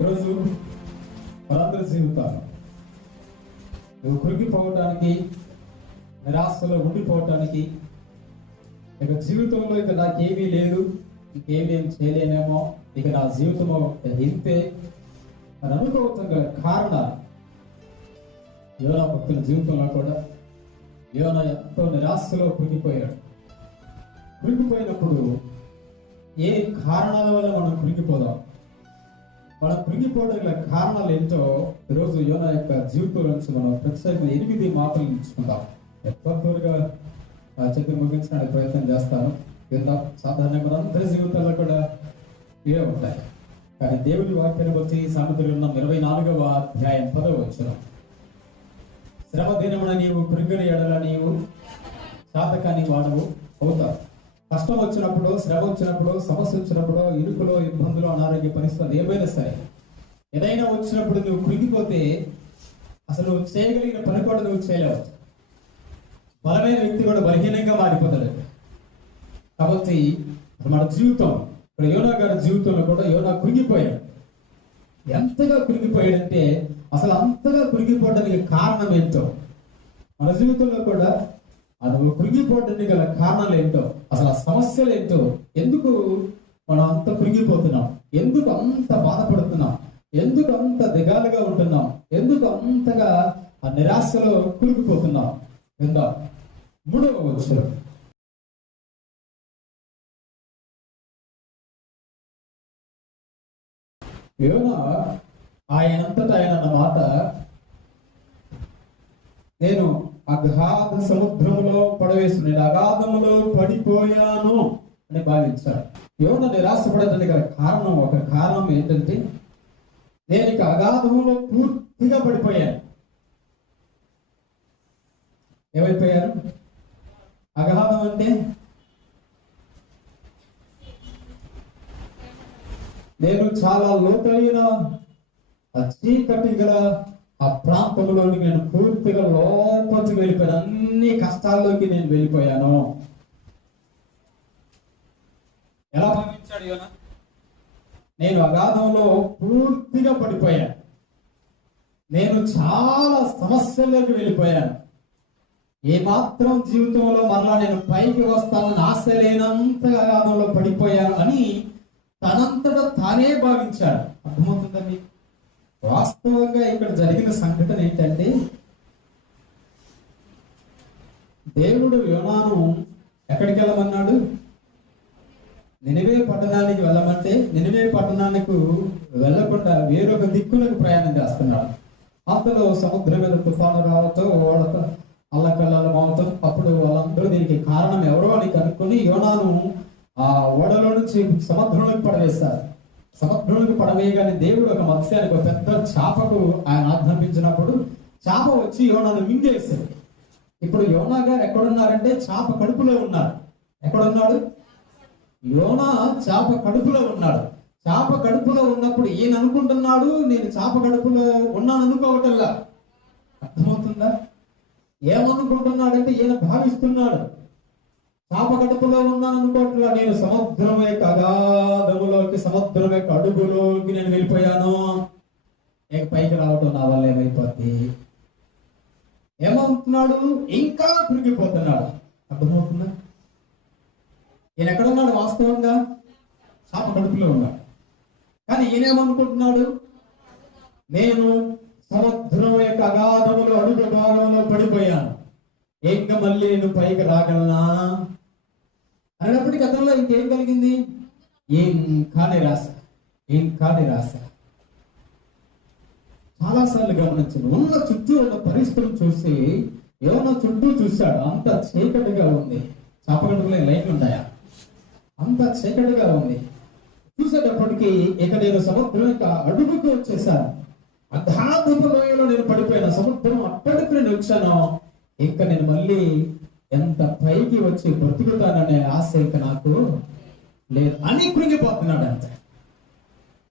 ఈరోజు మనందరి జీవితాలు నువ్వు కృంగిపోవటానికి, నిరాశలో ఉండిపోవటానికి, ఇక జీవితంలో ఇక నాకేమీ లేదు, ఇంకేమీ ఏం చేయలేనేమో, ఇక నా జీవితంలో ఇంతే అని అనుకోవటం గల కారణాలు యోనా భక్తుల జీవితంలో కూడా యోనా ఎంతో నిరాశలో కృంగిపోయాడు. కృంగిపోయినప్పుడు ఏ కారణాల వల్ల మనం కృంగిపోదాం, మనం కృంగిపోవడం గల కారణాలు ఏంటో ఈరోజు యోనా యొక్క జీవితం నుంచి మనం ప్రత్యేకంగా 8 మాటలు నేర్చుకుందాం. త్వరగా చెప్పి ముగించడానికి ప్రయత్నం చేస్తాను. సాధారణంగా మనందరి జీవితాల్లో కూడా ఇవే ఉంటాయి. కానీ దేవుడి వాక్యాన్ని బట్టి సామెతలు ఉన్న 24వ అధ్యాయం 10వ వచనం, శ్రమ దినమున నీవు కృంగిన ఎడల నీవు శాతకాన్ని వాడవు అవుతావు. కష్టం వచ్చినప్పుడు, శ్రమ వచ్చినప్పుడు, సమస్య వచ్చినప్పుడు, ఇరుకులో, ఇబ్బందులు, అనారోగ్య పరిస్థితులు ఏమైనా సరే ఏదైనా వచ్చినప్పుడు నువ్వు కృంగిపోతే అసలు నువ్వు చేయగలిగిన పని కూడా నువ్వు చేయలేవు. బలమైన వ్యక్తి కూడా బలహీనంగా మారిపోతాడు. కాబట్టి మన జీవితం, ఇప్పుడు యోనా గారి జీవితంలో కూడా యోనా కృంగిపోయాడు. ఎంతగా కృంగిపోయాడంటే అసలు అంతగా కృంగిపోవడానికి కారణం ఏంటో, మన జీవితంలో కూడా అది కృంగిపోవడానికి గల కారణాలు ఏంటో, అసలు ఆ సమస్యలు ఏంటో, ఎందుకు మనం అంత కృంగిపోతున్నాం, ఎందుకు అంత బాధపడుతున్నాం, ఎందుకు అంత దిగాలుగా ఉంటున్నాం, ఎందుకు అంతగా ఆ నిరాశలో కృంగిపోతున్నాం. విందాం 3వ వచనం, యోనా ఆయనంతటా ఆయన అన్న మాట, నేను అగాధ సముద్రములో పడవేసి నేను అగాధములో పడిపోయాను అని భావించాడు. యోనా నిరాశపడటానికి గల కారణం, ఒక కారణం ఏంటంటే నేను ఇక అగాధములో పూర్తిగా పడిపోయాను. ఏమైపోయారు? అగాధం అంటే నేను చాలా లోతైన ఆ చీకటి గల ఆ ప్రాంతంలోకి నేను పూర్తిగా లోపలికి వెళ్ళిపోయాను. అన్ని కష్టాల్లోకి నేను వెళ్ళిపోయాను. ఎలా భావించాడు యోనా? నేను అగాధంలో పూర్తిగా పడిపోయాను, నేను చాలా సమస్యల్లోకి వెళ్ళిపోయాను, ఏమాత్రం జీవితంలో మరలా నేను పైకి వస్తానని ఆశ లేనంతగా అగాధంలో పడిపోయాను అని తనంతటా తానే భావించాడు. అర్థమవుతుందండి? వాస్తవంగా ఇక్కడ జరిగిన సంఘటన ఏంటంటే, దేవుడు యోనాను ఎక్కడికి వెళ్ళమన్నాడు? నినివే పట్టణానికి వెళ్ళమంటే నినివే పట్టణానికి వెళ్ళకుండా వేరొక దిక్కులకు ప్రయాణం చేస్తున్నాడు. అంతలో సముద్రం మీద తుఫాను రావటం, ఓడతో అల్లకల్లాలు అవటం, అప్పుడు వాళ్ళందరూ దీనికి కారణం ఎవరో అని కనుక్కొని యోనాను ఆ ఓడలో నుంచి సముద్రంలోకి పడవేస్తారు. సముద్రంలోకి పడవేయగానే దేవుడు ఒక మత్స్యానికి, ఒక పెద్ద చేపకు ఆయన ఆజ్ఞాపించినప్పుడు చేప వచ్చి యోనాను మింగేసింది. ఇప్పుడు యోనా గారు ఎక్కడున్నారంటే చేప కడుపులో ఉన్నారు. ఎక్కడున్నాడు? యోనా చేప కడుపులో ఉన్నాడు. చేప కడుపులో ఉన్నప్పుడు ఈయన అనుకుంటున్నాడు నేను చేప కడుపులో ఉన్నాను అనుకోవటంలా. అర్థమవుతుందా? ఏమనుకుంటున్నాడంటే ఈయన భావిస్తున్నాడు చేప కడుపులో ఉన్నాను అనుకోవట్లా, నేను సముద్రం యొక్క అగాధములోకి, సముద్రం యొక్క అడుగులోకి నేను వెళ్ళిపోయాను, ఇక పైకి రావటం నా వల్ల ఏమైపోద్ది. ఏమవుతున్నాడు? ఇంకా కృంగిపోతున్నాడు. అర్థమవుతుందా? ఈయన ఎక్కడున్నాడు? వాస్తవంగా చేప కడుపులో ఉన్నాడు. కానీ ఈయనేమనుకుంటున్నాడు? నేను సముద్రం యొక్క అగాధములో అడుగు భాగంలో పడిపోయాను, ఇంకా మళ్ళీ నేను పైకి రాగలనా అనేటప్పటికీ అతనిలో ఇంకేం కలిగింది? ఇంకా నిరాశ, ఇంకా నిరాశ. చాలాసార్లు గమనించాను, ఉన్న చుట్టూ ఉన్న పరిస్థితులను చూసి యోనా చుట్టూ చూశాడు. అంత చీకటిగా ఉంది. చాపగడుపులే లైట్లు ఉన్నాయా? అంత చీకటిగా ఉంది. చూసేటప్పటికీ ఇక నేను సముద్రం యొక్క అడుగుకు వచ్చేసాను, అగాధపు లోయలో నేను పడిపోయాను, సముద్రం అప్పటికి నేను వచ్చాను, ఇంకా నేను మళ్ళీ ఎంత పైకి వచ్చి బ్రతుకుతాననే ఆశ ఇంకా నాకు లేదు అని కృంగిపోతున్నాడు. అంతే.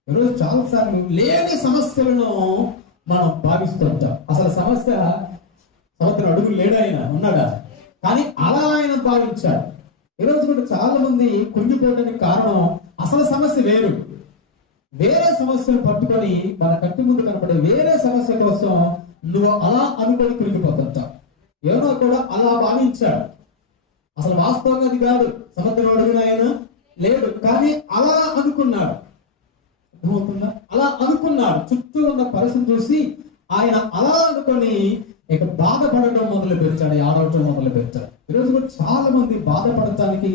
ఈరోజు చాలాసార్లు లేని సమస్యలను మనం భావిస్తూ ఉంటాం. అసలు సమస్య సముద్రం అడుగు లేడు, ఆయన ఉన్నాడా? కానీ అలా ఆయన భావించాడు. ఈరోజు కూడా చాలా మంది కృంగిపోవడానికి కారణం అసలు సమస్య వేరు, వేరే సమస్యను పట్టుకొని మన కంటి ముందు కనపడే వేరే సమస్య కోసం నువ్వు అలా అనుకొని కృంగిపోతుంటావు. యోనా కూడా అలా భావించాడు. అసలు వాస్తవంగా అది కాదు, సముద్రం అడుగున ఆయన లేడు, కానీ అలా అనుకున్నాడు. అర్థమవుతుందా? అలా అనుకున్నాడు. చుట్టూ ఉన్న పరిస్థితి చూసి ఆయన అలా అనుకొని ఇక బాధపడడం మొదలు పెట్టాడు, ఆడవటం మొదలు పెట్టాడు. ఈరోజు కూడా చాలా మంది బాధపడటానికి,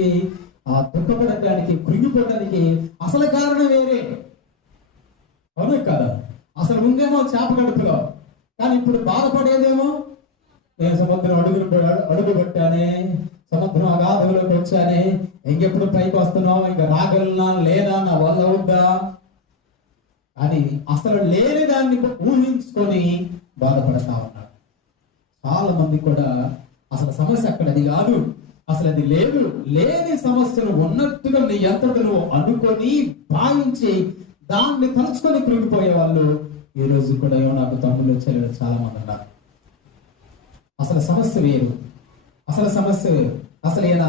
దుఃఖపడటానికి, కృంగిపోవడానికి అసలు కారణం వేరే. అవును కదా? అసలు ముందేమో చేప గడుపులో, కానీ ఇప్పుడు బాధపడేదేమో నేను సముద్రం అడుగు పెట్టానే, సముద్రం అగాధంలోకి వచ్చానే, ఇంకెప్పుడు పైకి వస్తున్నావు, ఇంకా రాగలనా లేదా, నా వల్ల అవుద్దా అని అసలు లేని దాన్ని ఊహించుకొని బాధపడతా ఉన్నాడు. చాలా మంది కూడా అసలు సమస్య అక్కడ అది కాదు, అసలు అది లేదు, లేని సమస్యను ఉన్నట్టుగా నీ అంతట నువ్వు అనుకొని భావించి దాన్ని తలుచుకొని కృంగిపోయే వాళ్ళు ఈ రోజు కూడా నాకు తమ్ముళ్ళు చెల్లెలు చాలా మంది ఉన్నారు. అసలు సమస్య వేరు, అసలు సమస్య వేరు. అసలు ఈయన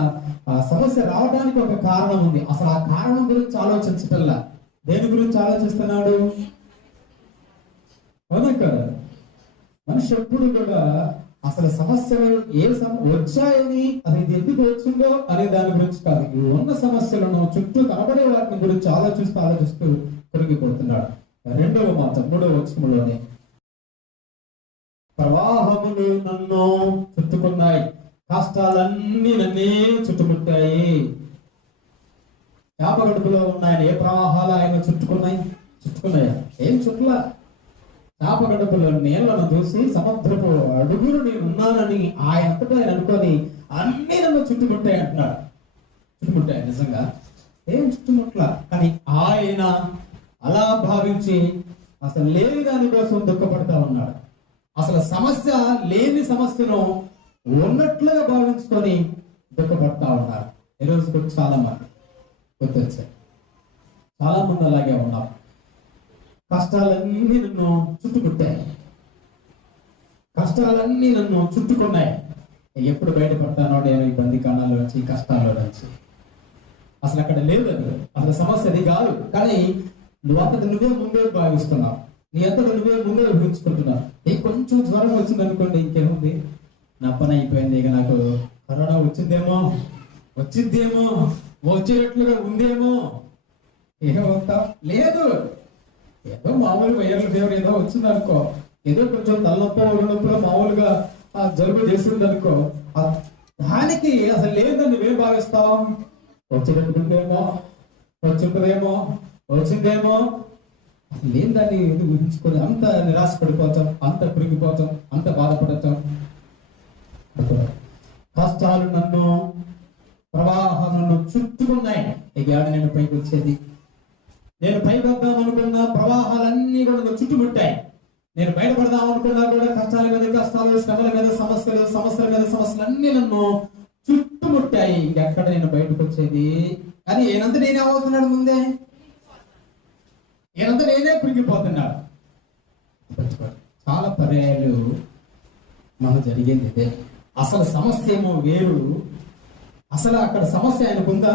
సమస్య రావడానికి ఒక కారణం ఉంది. అసలు ఆ కారణం గురించి ఆలోచించటల్లా, దేని గురించి ఆలోచిస్తున్నాడు? అవునా కదా? మనిషి ఎప్పుడు కూడా అసలు సమస్యలు వచ్చాయని, అది ఎందుకు వచ్చిందో అనే దాని గురించి కాదు, ఉన్న సమస్యలను చుట్టూ కనబడే వాటిని గురించి ఆలోచిస్తూ కృంగిపోతున్నాడు. 2వ మాట 3వ వచనంలోనే, ప్రవాహములు నన్ను చుట్టుకున్నాయి, కష్టాలన్నీ నన్నే చుట్టుముట్టాయి. చేప గడుపులో ఉన్నాయని ఏ ప్రవాహాలు ఆయన చుట్టుకున్నాయా? ఏం చుట్టులా. చేప గడుపులో నీళ్లను చూసి సముద్రపు అడుగులు నేను ఉన్నానని ఆయనంతటా ఆయన అనుకొని అన్ని నన్ను చుట్టుముట్టాయి అంటున్నాడు. చుట్టుముట్టాయి నిజంగా ఏం చుట్టుముట్లా, కానీ ఆయన అలా భావించి అసలు లేని దానికోసం దుఃఖపడతా ఉన్నాడు. అసలు సమస్య లేని సమస్యను ఉన్నట్లుగా భావించుకొని దుఃఖపడతా ఉన్నారు. ఈరోజు కూడా చాలా మంది గుర్తొచ్చాయి. చాలా మంది అలాగే ఉన్నారు. కష్టాలన్నీ నన్ను చుట్టుముట్టాయి, కష్టాలన్నీ నన్ను చుట్టుకున్నాయి. ఎప్పుడు బయటపడతానో నేను ఈ బందికాణాల నుంచి, ఈ కష్టాల్లో నుంచి. అసలు అక్కడ లేదు, అది అసలు సమస్య అది కాదు, కానీ నువ్వే ముందే భావిస్తున్నావు, నీ అంతటా నువ్వే ముందే ఊహించుకుంటున్నావు. కొంచెం జ్వరం వచ్చింది అనుకోండి, ఇంకేముంది, నా పని అయిపోయింది, ఇక నాకు కరోనా వచ్చిందేమో, వచ్చేటట్లుగా ఉందేమో. ఏమవుతా లేదు, ఏదో మామూలు వైరల్ ఫీవర్ ఏదో వచ్చింది అనుకో, ఏదో కొంచెం తలనొప్పి ఒళ్ళనొప్పిలో మామూలుగా జలుబు చేసింది అనుకో, దానికి అసలు లేదని నువ్వేం భావిస్తావు? వచ్చేటట్టుందేమో, వచ్చిందేమో, అసలు లేని దాన్ని ఊహించుకొని అంత నిరాశ పడిపోతాం, అంత కురిగిపోతాం, అంత బాధపడతాం. కష్టాలు నన్ను, ప్రవాహం నన్ను చుట్టుకున్నాయి. ఇక నేను పైకి వచ్చేది, నేను పైకి వద్దాం అనుకున్న ప్రవాహాలన్నీ కూడా నన్ను చుట్టుముట్టాయి. నేను బయటపడదాం అనుకున్నా కూడా కష్టాల మీద కష్టాలు, శ్రమల మీద సమస్యల మీద సమస్యలు అన్ని నన్ను చుట్టుముట్టాయి. ఎక్కడ నేను బయటకు వచ్చేది? కానీ ఏనంతా నేనే అవుతున్నాడు, ముందే ఏనంతా నేనే కురిగిపోతున్నాడు. చాలా పర్యాయాలు మనకు జరిగింది ఇదే. అసలు సమస్య ఏమో వేరు, అసలు అక్కడ సమస్య ఆయనకు ఉందా?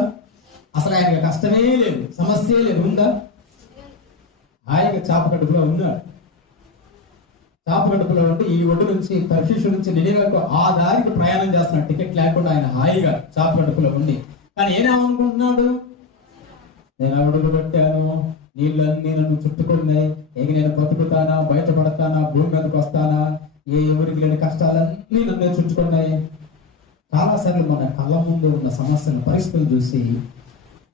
అసలు ఆయనకు కష్టమే లేదు, సమస్య లేదు, ఉందా? ఆయన చేప కడుపులో ఉన్నాడు. చేప కడుపులో ఉంటే ఈ ఒడ్డు నుంచి, తర్షీషు నుంచి నినివేకు ఆ దారికి ప్రయాణం చేస్తున్నాడు, టికెట్ లేకుండా ఆయన హాయిగా చేప కడుపులో ఉండి. కానీ ఏమనుకుంటున్నాడు? నేను అడుగు పెట్టాను, నీళ్ళన్నీ నన్ను చుట్టుకున్నాయి, ఇక నేను బతుకుతానా, బయటపడతానా, భూమి మీదకి వస్తానా, ఎవరికి లేని కష్టాలన్నీ నన్ను చుట్టుకున్నాయి. చాలాసార్లు మన కళ్ళ ముందు ఉన్న సమస్యల పరిస్థితులు చూసి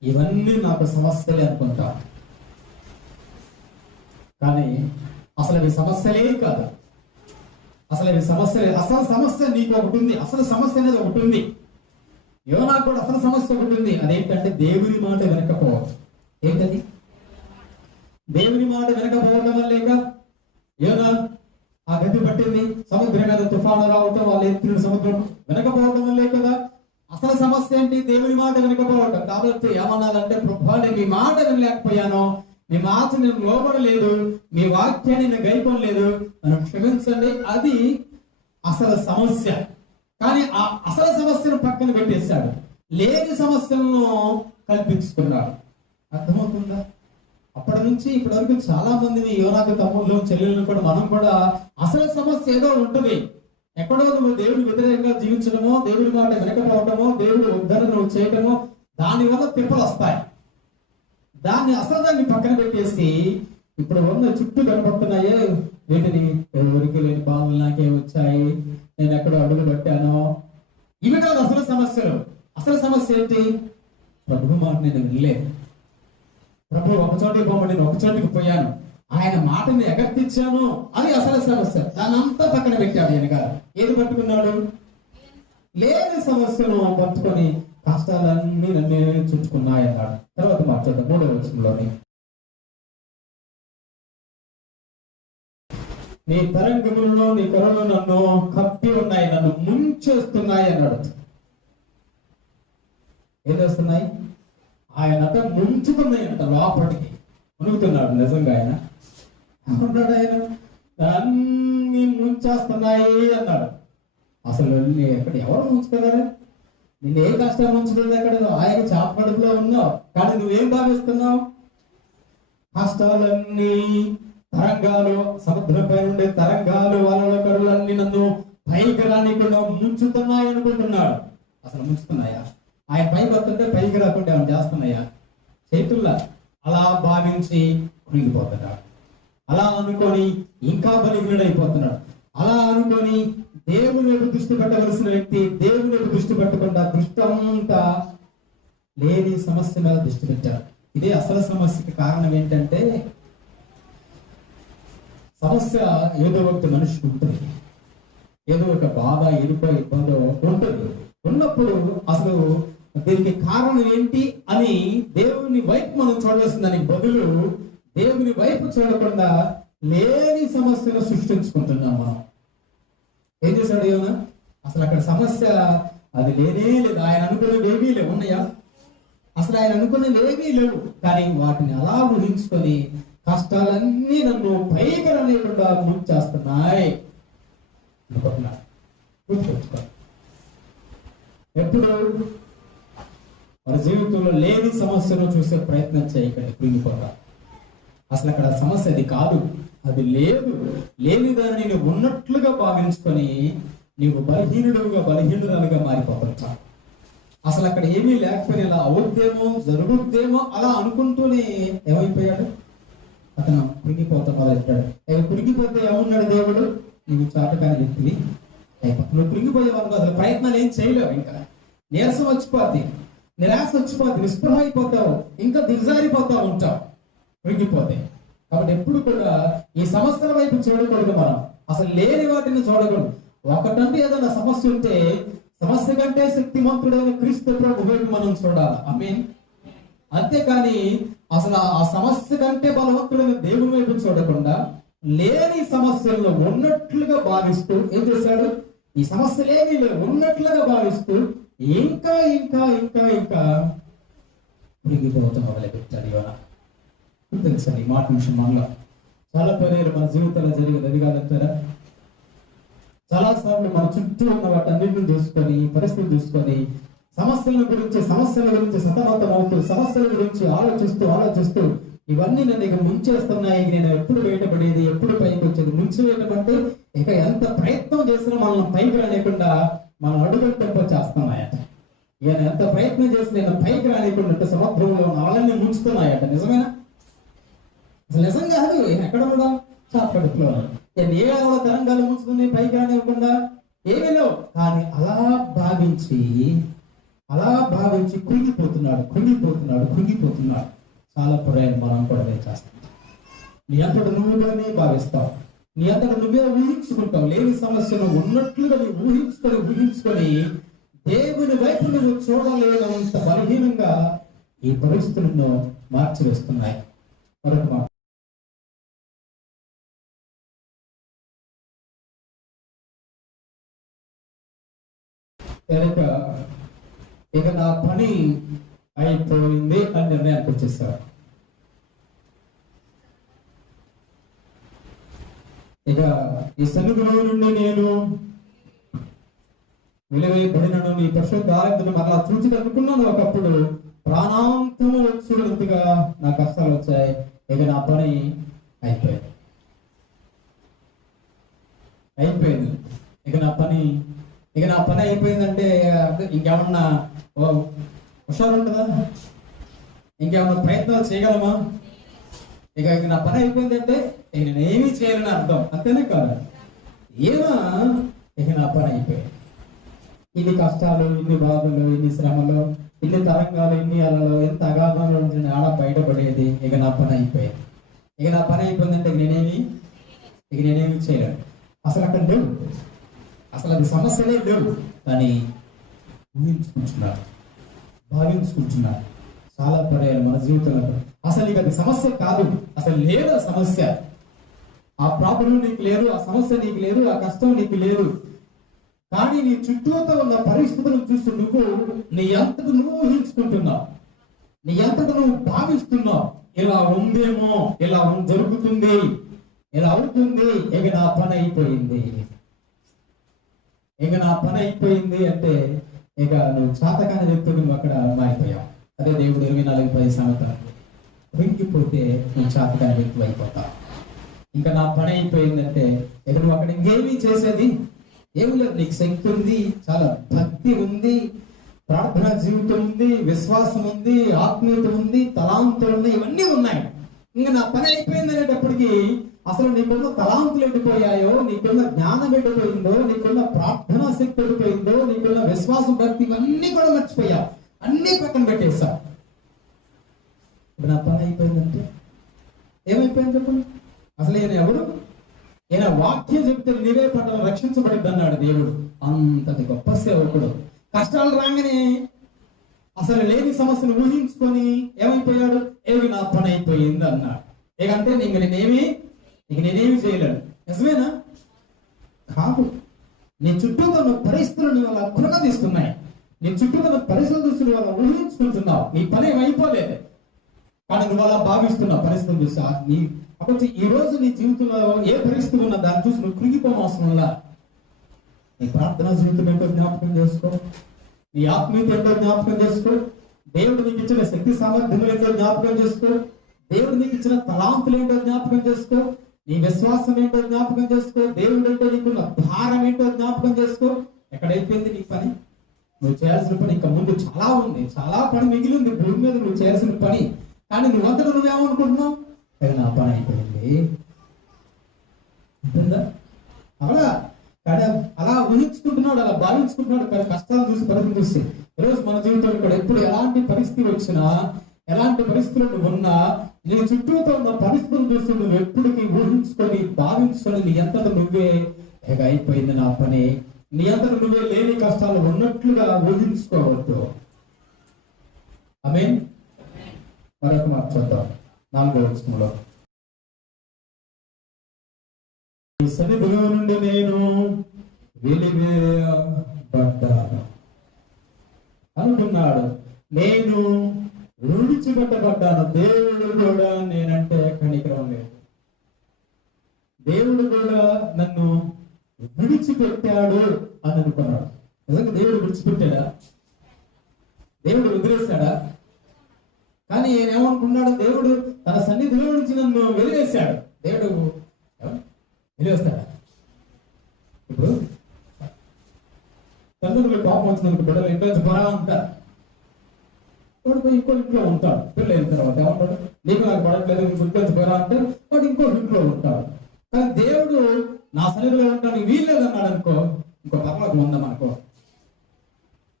ఇవన్నీ నాకు సమస్యలే అనుకుంటా, కానీ అసలు అవి సమస్యలే కాదు. అసలు అవి సమస్యలే. అసలు సమస్య నీకు ఒకటి ఉంది, అసలు సమస్య అనేది ఒకటి ఉంది. యోనా కూడా అసలు సమస్య ఒకటి ఉంది, అదేంటంటే దేవుని మాట వెనకపోవడం. ఏంటది? దేవుని మాట వెనకపోవడం వల్లేక యోనా ఆ గది పట్టింది, సముద్రం మీద తుఫాను రావటం, వాళ్ళు ఎత్తిన సముద్రం వెనకపోవడం వల్లే కదా. అసలు సమస్య ఏంటి? దేవుని మాట వెనకపోవటం. కాబట్టి ఏమన్నాలంటే, ప్రభువా నేను మీ మాట వినలేకపోయాను, మీ మాట నేను లోబడలేదు, మీ వాక్యాన్ని నేను గైకొనలేదు, నన్ను క్షమించండి. అది అసలు సమస్య. కానీ ఆ అసలు సమస్యను పక్కన పెట్టేశాడు, లేని సమస్యలను కల్పించుకున్నాడు. అర్థమవుతుందా? అప్పటి నుంచి ఇప్పటి వరకు చాలా మందిని యోనాకు తమ్ముళ్ళు చెల్లెళ్ళు కూడా మనం కూడా అసలు సమస్య ఏదో ఉంటుంది. ఎక్కడో నువ్వు దేవుడి వ్యతిరేకంగా జీవించడమో, దేవుడి మాట వెనకపోవటమో, దేవుడి ఉద్ధరణ నువ్వు చేయటమో, దానివల్ల తిప్పలు వస్తాయి. దాన్ని అసలు దాన్ని పక్కన పెట్టేసి ఇప్పుడు ఉన్న చుట్టూ కనపడుతున్నాయే వీటిని ఎవరికి లేని బాధలు నాకే వచ్చాయి, నేను ఎక్కడో అడుగు పెట్టాను, ఇవి కాదు అసలు సమస్యలు. అసలు సమస్య ఏంటి? ప్రభు మాట నేను వినలేదు. ప్రభు ఒక చోటికి పోమని నేను ఒక చోటికి పోయాను, ఆయన మాటని ఎగర్తిచ్చాను, అది అసలు సమస్య. దాన్ని అంతా పక్కన పెట్టాడు. వెనక ఏది పట్టుకున్నాడు? లేని సమస్యను పట్టుకొని కష్టాలన్నీ నన్నే చుట్టుకున్నాయన్నాడు. తర్వాత మాట్లాడతాం 3వ వచనంలోని, నీ తరంగములలో నీ కరుణలు నన్ను కప్పి ఉన్నాయి, నన్ను ముంచేస్తున్నాయి అన్నాడు. ఏం చేస్తున్నాయి? ఆయనట ముంచుతున్నాయి అంట, లోపలికి మునుగుతున్నాడు. నిజంగా ఆయన అన్నాడు, ఆయన అన్ని ముంచేస్తున్నాయి అన్నాడు. అసలు ఎక్కడ ఎవరు ముంచుతున్నారు? నిన్ను ఏ కష్టం ముంచుతుంది? అక్కడ ఆయన చాపడుపులో ఉన్నావు, కానీ నువ్వేం భావిస్తున్నావు? కష్టాలన్నీ తరంగాలు, సముద్రంపై ఉండే తరంగాలు, వలల కరులన్నీ నన్ను పైకి రానికుండా ముంచుతున్నాయి అనుకుంటున్నాడు. అసలు ముంచుతున్నాయా? ఆయన పైకి వస్తుంటే పైకి రాకుండా ఏమైనా చేస్తున్నాయా? చేతుల్లా అలా భావించి కృంగిపోతున్నాడు. అలా అనుకొని ఇంకా బలిహీనుడైపోతున్నాడు. అలా అనుకొని దేవుని వైపు దృష్టి పెట్టవలసిన వ్యక్తి దేవుని వైపు దృష్టి పెట్టకుండా దృష్టి అంతా లేని సమస్య మీద దృష్టి పెట్టారు. ఇదే అసలు సమస్యకి కారణం ఏంటంటే, సమస్య ఏదో ఒక మనిషికి ఉంటుంది, ఏదో ఒక బాధ, ఇరుకో, ఇబ్బందో ఉంటుంది. ఉన్నప్పుడు అసలు దీనికి కారణం ఏంటి అని దేవుని వైపు మనం చూడవలసిన దానికి బదులు దేవుని వైపు చూడకుండా లేని సమస్యను సృష్టించుకుంటున్నాం మనం. ఏం చేశాడు యోనా? అసలు అక్కడ సమస్య అది లేనే లేదు. ఆయన అనుకునేవి ఏమీ లేవు. ఉన్నాయా? అసలు ఆయన అనుకునేవి ఏమీ లేవు. కానీ వాటిని అలా ఊహించుకొని కష్టాలన్నీ నన్ను పైకి రానివ్వకుండా ముంచేస్తున్నాయి అనుకుంటున్నాడు. గుర్తుపెట్టుకో, ఎప్పుడు మన జీవితంలో లేని సమస్యను చూసే ప్రయత్నం చేయకండి, కృంగిపోతా. అసలు అక్కడ సమస్య అది కాదు, అది లేదు. లేని దాన్ని నువ్వు ఉన్నట్లుగా భావించుకొని నీవు బలహీనురాలుగా మారిపోతా. అసలు అక్కడ ఏమీ లేకపోయినా ఇలా అవుద్దేమో, జరుగుద్దేమో అలా అనుకుంటూనే ఏమైపోయాడు? అతను కృంగిపోతా మొదలెట్టాడు. కృంగిపోతే ఏమన్నాడు దేవుడు? నువ్వు చాటకాని వ్యక్తివి, నువ్వు కృంగిపోయేవాళ్ళు అసలు ప్రయత్నాలు ఏం చేయలేవు, ఇంకా నీరసం వచ్చిపోద్ది, నిరాశ వచ్చిపోద్ది, నిస్పృహ అయిపోతావు, ఇంకా దిగజారిపోతా ఉంటావు కృంగిపోతే. కాబట్టి ఎప్పుడు కూడా ఈ సమస్యల వైపు చూడకూడదు. మనం అసలు లేని వాటిని చూడకూడదు. ఒకటంటే ఏదైనా సమస్య ఉంటే సమస్య కంటే శక్తిమంతుడైన క్రీస్తు ప్రభు వైపు మనం చూడాలి. ఆమేన్. అంతేకాని అసలు ఆ సమస్య కంటే బలవంతుడైన దేవుని వైపు చూడకుండా లేని సమస్యలను ఉన్నట్లుగా భావిస్తూ ఏం చేశాడు? ఈ సమస్యలేమీ లేవు ఉన్నట్లుగా భావిస్తూ ఇంకా ఇంకా ఇంకా ఇంకా మునిగిపోవటం మొదలుపెట్టాడు యోనా. తెలుసా ఈ మాట నుంచి మనలో చాలా పర్యాలు మన జీవితంలో జరిగేది అది కాదంటారా? చాలా సార్లు మన చుట్టూ ఉన్న వాటన్నిటిని చూసుకొని, పరిస్థితులు చూసుకొని, సమస్యల గురించి సతమతం అవుతూ, సమస్యల గురించి ఆలోచిస్తూ ఇవన్నీ నన్ను ఇక ముంచేస్తున్నాయి, నేను ఎప్పుడు బయటపడేది, ఎప్పుడు పైకి వచ్చేది. ముంచివేయడం అంటే ఇక ఎంత ప్రయత్నం చేసినా మనల్ని పైకి రానియకుండా మనం అడుగులు తప్ప చేస్తున్నాయట. ఈయన ఎంత ప్రయత్నం చేసి నేను పైకి రానియకుండా సముద్రంలో వాళ్ళని ముంచుతున్నాయట. నిజమేనా? అసలు నిజం కాదు. ఎక్కడ కూడా చాపడుపులో ఏ తరంగాలు ముంచుతుంది పైకి రానివ్వకుండా ఏమీ లేవు. కానీ అలా భావించి కృంగిపోతున్నాడు. చాలా పర్యాలు మనం కూడా చేస్తాం. నీ అంతట నువ్వుగానే భావిస్తావు, నీ అంతట నువ్వే ఊహించుకుంటావు. లేని సమస్యను ఉన్నట్లుగా నువ్వు ఊహించుకొని దేవుని వైపు నువ్వు చూడలేనంత బలహీనంగా ఈ పరిస్థితులను మార్చివేస్తున్నాయి. మరొక మాట, ఇక నా పని అయిపోయింది అని నిర్ణయానికి వచ్చేసారు. ఇక ఈ సన్నిధిలో నుండి నేను వెలివేయబడినను, నీ పరిశుద్ధ ఆరాధన మరలా చూసి అనుకున్నాను. ఒకప్పుడు ప్రాణాంతము వచ్చినంతగా నా కష్టాలు వచ్చాయి. ఇక నా పని అయిపోయింది. ఇక నా పని అయిపోయిందంటే ఇంకేమన్నా హుషారు ఉంటుందా? ఇంకేమన్నా ప్రయత్నాలు చేయగలమా? ఇక నా పని అయిపోయిందంటే ఇక నేను ఏమీ చేయాలని అర్థం, అంతేనే కాదు. ఇక నా పని అయిపోయింది. ఇన్ని కష్టాలు, ఇన్ని బాధలు, ఇన్ని శ్రమలు, ఇన్ని తరంగాలు, ఇన్ని అలలు, ఎంత అగాధంలో ఉంటుంది ఆడ బయటపడేది. ఇక నా పని అయిపోయింది. ఇక నా పని అయిపోయిందంటే నేనేమి చేయలేను. అసలు అక్కడ లేవు, అసలు అది సమస్యలే లేవు. కానీ ఊహించుకుంటున్నారు, భావించుకుంటున్నారు. చాలా పర్యాలు మన జీవితంలో అసలు ఇక అది సమస్య కాదు, అసలు లేదు ఆ సమస్య. ఆ ప్రాబ్లం నీకు లేదు, ఆ సమస్య నీకు లేదు, ఆ కష్టం నీకు లేదు. కానీ నీ చుట్టూతో ఉన్న పరిస్థితులను చూస్తూ నీ అంతకు నువ్వు ఊహించుకుంటున్నావు, నీ అంతకు నువ్వు భావిస్తున్నావు. ఇలా ఉందేమో, ఇలా జరుగుతుంది, ఇలా అవుతుంది. ఇక నా పని అయిపోయింది అంటే ఇక నువ్వు చాతకాని వ్యక్తులు నువ్వు అక్కడ మారిపోయావు. అదే దేవుడు 24-10 సంవత్సరాలు వెంకిపోతే నువ్వు చాతకాని వ్యక్తులు అయిపోతావు. ఇంకా నా పని అయిపోయిందంటే ఇక నువ్వు అక్కడ ఇంకేమీ చేసేది ఏమి లేదు. నీకు శక్తి ఉంది, చాలా భక్తి ఉంది, ప్రార్థనా జీవితం ఉంది, విశ్వాసం ఉంది, ఆత్మీయత ఉంది, తలాంతులు ఉన్నాయి, ఇవన్నీ ఉన్నాయి. ఇంకా నా పని అయిపోయింది అనేటప్పటికీ అసలు నీకున్న తలాంతులు ఎండిపోయాయో, నీకున్న జ్ఞానం ఎండిపోయిందో, నీకున్న ప్రార్థనా శక్తి ఎండిపోయిందో, నీకున్న విశ్వాసం, భక్తి, ఇవన్నీ కూడా మర్చిపోయావు, అన్ని పక్కన పెట్టేశావు. ఇప్పుడు నా పని అయిపోయిందంటే ఏమైపోయింది చెప్పండి? అసలు ఈయన ఎవడు? ఈయన వాక్యం చెప్తే నీవే పట్ల రక్షించబడిద్ది అన్నాడు దేవుడు. అంతటి గొప్ప సేవకుడు. కష్టాలు రాగానే అసలు లేని సమస్యను ఊహించుకొని ఏమైపోయాడు? ఏవి నా పని అయిపోయింది అన్నాడు. ఏకంటే నేనేమి చేయలేడు. నిజమేనా? కాదు. నీ చుట్టూతో ఉన్న పరిస్థితులు వాళ్ళ అక్కురగా తీసుకున్నాయి. నీ చుట్టూతో ఉన్న పరిస్థితులు వాళ్ళ ఊహించుకుంటున్నావు. నీ పని అయిపోలేదు, కానీ నువ్వు అలా భావిస్తున్నావు పరిస్థితులు చూసా. కాబట్టి ఈ రోజు నీ జీవితంలో ఏ పరిస్థితి ఉన్నా దాన్ని చూసి నువ్వు కృంగిపోవడం అవసరం ఉందా? నీ ప్రార్థనా జీవితం ఏంటో జ్ఞాపకం చేసుకో, నీ ఆత్మీయత ఏంటో జ్ఞాపకం చేసుకో, దేవుడు నీకు ఇచ్చిన శక్తి సామర్థ్యములు ఏంటో జ్ఞాపకం చేసుకో, దేవుడు నీకు ఇచ్చిన తలాంతులు ఏంటో జ్ఞాపకం చేసుకో, నీ విశ్వాసం ఏంటో జ్ఞాపకం చేసుకో, దేవుడు ఏంటో నీకున్న భారం ఏంటో జ్ఞాపకం చేసుకో. ఎక్కడైపోయింది నీ పని? నువ్వు చేయాల్సిన పని ఇంకా ముందు చాలా ఉంది, చాలా పని మిగిలి ఉంది భూమి మీద నువ్వు చేయాల్సిన పని. కానీ నువ్వంతటా నువ్వేమనుకుంటున్నావు? నా పని అయిపోయింది ఉంటుందా? కానీ అలా ఊహించుకుంటున్నాడు, అలా భావించుకుంటున్నాడు. కానీ కష్టాలు చూసి పరిస్థితి చూసి ఈరోజు మన జీవితంలో కూడా ఎప్పుడు ఎలాంటి పరిస్థితి వచ్చినా, ఎలాంటి పరిస్థితులు నువ్వు ఉన్నా, నీ చుట్టూతో ఉన్న పరిస్థితులు చూసి నువ్వు ఎప్పటికీ ఊహించుకొని భావించుకొని నీ అంతటా నువ్వే అయిపోయింది నా పని, నీ అంతటా నువ్వే లేని కష్టాలు ఉన్నట్లుగా ఊహించుకోవద్దు. ఆమేన్. మరొక మాట చూద్దాం 4వ వచనంలో. ఈ సన్నిధిలో నుండి నేను వెలివేయబడ్డాను అంటున్నాడు. నేను విడిచిపెట్టబడ్డాను. దేవుడు కూడా నేనంటే కనికరం లేదు. దేవుడు కూడా నన్ను విడిచిపెట్టాడు అని అనుకున్నాడు. నిజంగా దేవుడు విడిచిపెట్టాడా? దేవుడు వదిలేశాడా? కానీ ఈయన ఏమనుకున్నాడు? దేవుడు తన సన్నిధిలో నుంచి నన్ను వెలివేశాడు. దేవుడు వెలివేస్తాడా? ఇప్పుడు తల్లిదండ్రులు కోపం వచ్చినందుకు బిడ్డలు ఇంట్లో బరా ఉంటారు, వాడు ఇంకో ఇంట్లో ఉంటాడు. పిల్లలు అయిన తర్వాత ఏమంటాడు? నీకు నాకు పడట్లేదు, ఇంట్లో బరా అంటే వాడు ఇంకో ఇంట్లో ఉంటాడు. కానీ దేవుడు నా సన్నిధిలో ఉంటాను వీల్లేదన్నాడు అనుకో, ఇంకో పర్లకు ఉందాం అనుకో.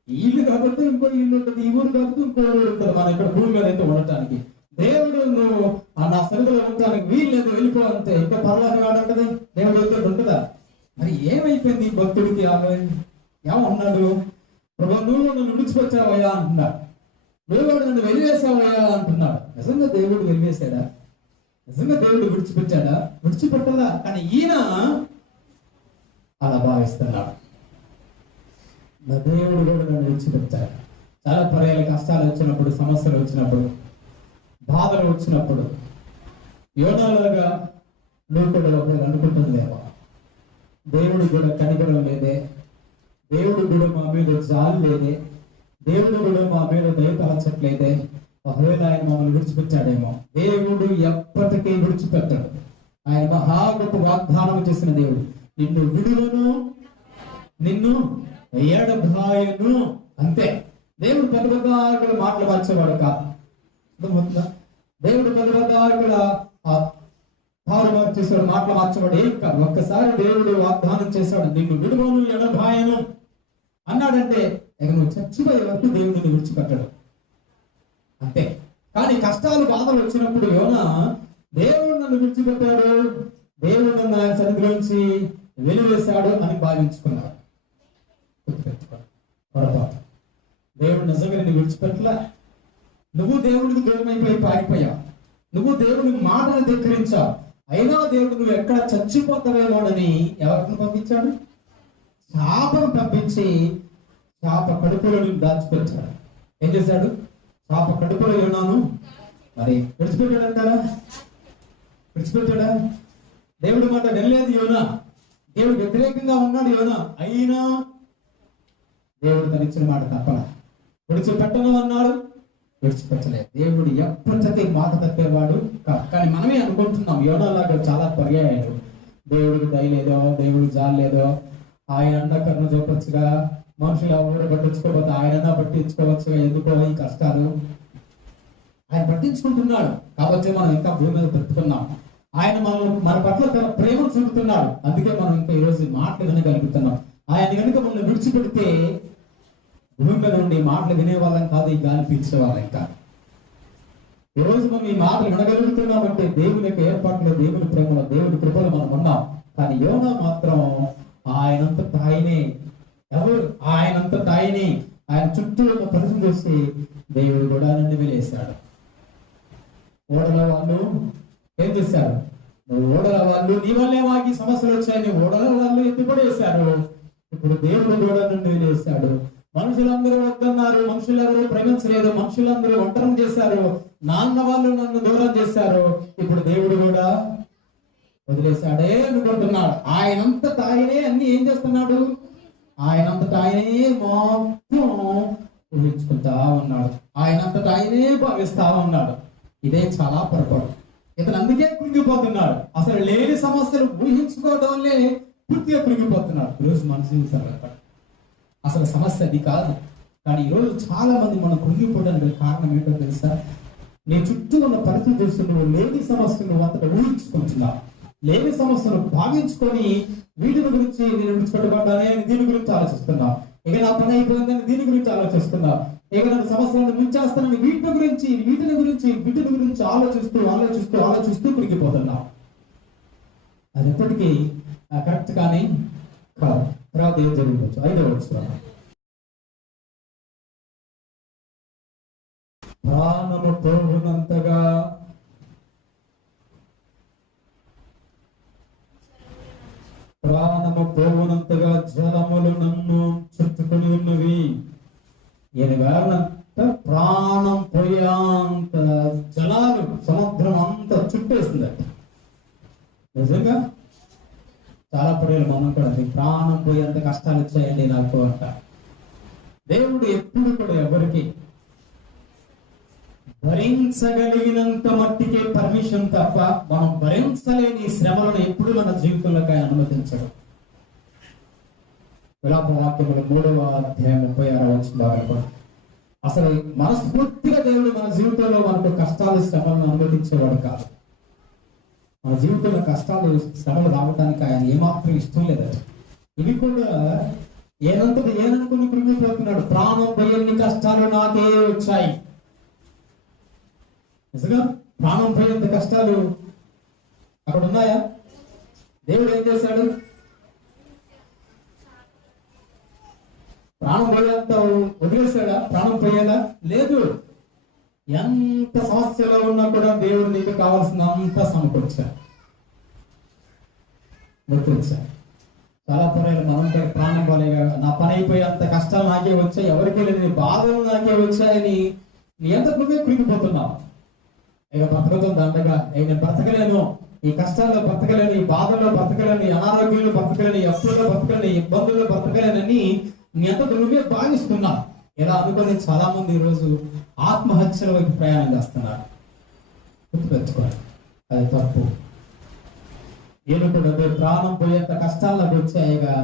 ఈ ఇల్లు కాబట్టి ఇంకో ఇల్లు ఉంటుంది, ఈ ఊరు కాబట్టి ఇంకో ఊరు ఉంటుంది. మనం ఇక్కడ భూమి మీద అయితే ఉండటానికి దేవుడు నువ్వు నా సన్నిధిలో ఉండటానికి వీల్లేదు, వెళ్ళిపోవాలంటే ఇంకా పర్వాలేదు వాడంటది. దేవుడు అయితే ఉంటుందా? మరి ఏమైపోయింది భక్తుడికి? ఏమన్నాడు? ప్రభు నువ్వు నన్ను విడిచిపెట్టావయ్యా అంటున్నాడు, నువ్వు నన్ను వెలివేసావయ్యా అంటున్నాడు. నిజంగా దేవుడు వెలివేశాడా? నిజంగా దేవుడు విడిచిపెట్టాడా? విడిచిపెట్టదా? కానీ ఈయన అలా భావిస్తున్నాడు. నా దేవుడు కూడా నన్ను విడిచిపెట్టాడు. చాలా పర్యాలు కష్టాలు వచ్చినప్పుడు, సమస్యలు వచ్చినప్పుడు, బాధలు వచ్చినప్పుడు యోనాలాగా నువ్వు కూడా ఒకరు అనుకుంటుందేమో, దేవుడు కూడా కనికరం లేదే, దేవుడు కూడా మా మీద జాలి లేదే, దేవుడు కూడా మా మీద దయతలచట్లేదే, ఒకవేళ ఆయన మమ్మల్ని విడిచిపెట్టాడేమో. దేవుడు ఎప్పటికీ విడిచిపెట్టాడు. ఆయన మహా గొప్ప వాగ్దానం చేసిన దేవుడు. నిన్ను విడువను, నిన్ను ఎడబాయను. అంతే. దేవుడు పెద్ద పెద్ద మాటలు మార్చేవాడు కాదు. దేవుడు పెద్ద పెద్ద చేసాడు, మాటలు మార్చేవాడు ఏం కాదు. ఒక్కసారి దేవుడు వాగ్దానం చేశాడు, నిన్ను విడువను ఎడబాయను అన్నాడంటే ఇక నువ్వు చచ్చిపోయే వరకు దేవుడు నిన్ను విడిచిపెట్టాడు. అంతే. కానీ కష్టాలు బాధలు వచ్చినప్పుడు యోనా దేవుడు నన్ను విడిచిపెట్టాడు, దేవుడు నన్ను ఆయన సన్నిధిలోంచి వెలివేశాడు అని భావించుకున్నాడు. పొరపాటు. దేవుడు నిజంగా నిన్ను విడిచిపెట్టలా. నువ్వు దేవుడికి దూరం అయిపోయి పారిపోయావు. నువ్వు దేవుడి మాటను ధిక్కరించావు. అయినా దేవుడు నువ్వు ఎక్కడ చచ్చిపోతావేమోనని ఎవరిని పంపించాడు? చాపను పంపించి చాప కడుపులో దాచిపెట్టాడు. ఏం చేశాడు? చాప కడుపులో యోనాను మరి విడిచిపెట్టాడంటారా? విడిచిపెట్టాడా? దేవుడి మాట వెళ్ళలేదు యోనా. దేవుడు వ్యతిరేకంగా ఉన్నాడు యోనా. అయినా దేవుడు తను ఇచ్చిన మాట తప్పల. విడిచిపెట్టను అన్నాడు, విడిచిపెట్టలేదు. దేవుడు ఎప్పటికీ మాట తప్పేవాడు కాదు. కానీ మనమే అనుకుంటున్నాం యోనాలాగా చాలా పర్యాయాలు. దేవుడికి దయలేదో, దేవుడికి జాలేదో, ఆయన అండకరణ చూపొచ్చుగా, మనుషులు ఎవరు పట్టించుకోకపోతే ఆయన పట్టించుకోవచ్చుగా, ఎందుకో ఈ కష్టాలు. ఆయన పట్టించుకుంటున్నాడు కాబట్టి మనం ఇంకా భూమి మీద బ్రతుకున్నాం. ఆయన మన పట్ల తన ప్రేమ చూపుతున్నాడు. అందుకే మనం ఇంకా ఈరోజు మాటలు వినగలుగుతున్నాం. ఆయన కనుక మనల్ని విడిచిపెడితే భూమి మీద ఉండి మాటలు వినేవాళ్ళం కాదు, ఈ గాలి పీల్చేవాళ్ళం కాదు. ఈరోజు మనం ఈ మాటలు వినగలుగుతున్నామంటే దేవుని యొక్క ఏర్పాటులో, దేవుని ప్రేమలో, దేవుని కృపలో మనం ఉన్నాం. కానీ యోనా మాత్రం ఆయనంతట ఆయనే, ఎవరు ఆయనంతట ఆయనే ఆయన చుట్టూ ఉన్న పరిస్థితి చూసి దేవుడు కూడా నుండి వెళ్ళేశాడు. ఓడల వాళ్ళు ఏం చేశారు? నువ్వు ఓడల వాళ్ళు నీ వల్లే మాకు సమస్యలు వచ్చాయని ఓడల వాళ్ళు ఎత్తిపడేశారు. ఇప్పుడు దేవుడు కూడా నుండి వెళ్ళేశాడు. మనుషులందరూ వద్దన్నారు, మనుషులెవరూ ప్రేమించలేదు, మనుషులందరూ ఒంటరం చేశారు, నాన్న వాళ్ళు నన్ను దూరం చేశారు. ఇప్పుడు దేవుడు కూడా వదిలేశాడే అనుకుంటున్నాడు. ఆయనంతట ఆయనే అన్ని ఏం చేస్తున్నాడు? ఆయనంతట ఆయనే మొత్తం ఊహించుకుంటా ఉన్నాడు. ఆయనంతట ఆయనే భావిస్తా ఉన్నాడు. ఇదే చాలా పొరపాటు. ఇతను అందుకే కృంగిపోతున్నాడు. అసలు లేని సమస్యలు ఊహించుకోవడం వల్లే పూర్తిగా కృంగిపోతున్నాడు. ఈరోజు మనసు అసలు సమస్య అది కాదు. కానీ ఈరోజు చాలా మంది మనం కృంగిపోవడానికి కారణం ఏంటో తెలుసా? నీ చుట్టూ ఉన్న పరిస్థితి చూస్తూ నువ్వు లేని సమస్యను అంతటా ఊహించుకుంటున్నావు. లేని సమస్యను భావించుకొని వీటిని గురించి నేను విడిచిపెట్టబడ్డానే అని దీని గురించి ఆలోచిస్తున్నావు. ఇక నా పని అయిపోయిందని దీని గురించి ఆలోచిస్తున్నావు. ఇక నన్ను సమస్యలను ముంచేస్తానని వీటిని గురించి ఆలోచిస్తూ కృంగిపోతున్నావు. అది ఎప్పటికీ కరెక్ట్ కానీ కాదు. తర్వాత ఏం జరుగుతుంది? 5వ వచనం. ప్రాణము పోవునంతగా జలములు నన్ను చుట్టుకొని ఉన్నవి. ప్రాణం పోయేంత జలాలు సముద్రం అంతా చుట్టేస్తుందట. నిజంగా చాలా పర్యాలు మనం కూడా ప్రాణం పోయేంత కష్టాలు వచ్చాయండి నాకు అంట. దేవుడు ఎప్పుడు కూడా ఎవరికి భరించగలిగినంత మట్టికే పర్మిషన్ తప్ప మనం భరించలేని శ్రమలను ఎప్పుడు మన జీవితంలోకి ఆయన అనుమతించడం. విలాపవాక్యములు 3వ అధ్యాయం 36వ వచనం. అసలు మనస్ఫూర్తిగా దేవుడు మన జీవితంలో మనకు కష్టాలు శ్రమలను అనుమతించేవాడు కాదు. మన జీవితంలో కష్టాలు శ్రమలు రావడానికి ఆయన ఏమాత్రం ఇష్టం లేదట. ఇవి కూడా ఏననుకుని కృంగిపోతున్నాడు. ప్రాణం పోయని కష్టాలు నాకే వచ్చాయి. నిజంగా ప్రాణం పోయేంత కష్టాలు అక్కడ ఉన్నాయా? దేవుడు ఏం చేశాడు? ప్రాణం పోయేంత వదిలేశాడా? ప్రాణం పోయేదా? లేదు. ఎంత సమస్యలో ఉన్నా కూడా దేవుడు నీకు కావాల్సినంత సమకూర్చాడు. చాలా పర్యాలు మనం ప్రాణం పోలేగా నా పని అయిపోయి అంత కష్టాలు నాకే వచ్చాయి, ఎవరికి లేని బాధలు నాకే వచ్చాయని నీ ఎంత నువ్వే కృంగిపోతున్నావు. ఇక బ్రతకడం దండగా, నేను బ్రతకలేను, ఈ కష్టాల్లో బ్రతకలేను, ఈ బాధల్లో బ్రతకలేను, ఈ అనారోగ్యంలో బ్రతకలేను, ఈ అప్పుల్లో బ్రతకలేను, ఈ ఇబ్బందుల్లో బ్రతకలేనని నీ అంత నువ్వే భావిస్తున్నావు. ఇలా అనుకుని చాలా మంది ఈరోజు ఆత్మహత్యల వైపు ప్రయాణం చేస్తున్నారు. గుర్తుపెట్టుకోవాలి, అది తప్పు. ఏనుగుడు ప్రాణం పోయేంత కష్టాలకు వచ్చాయిగా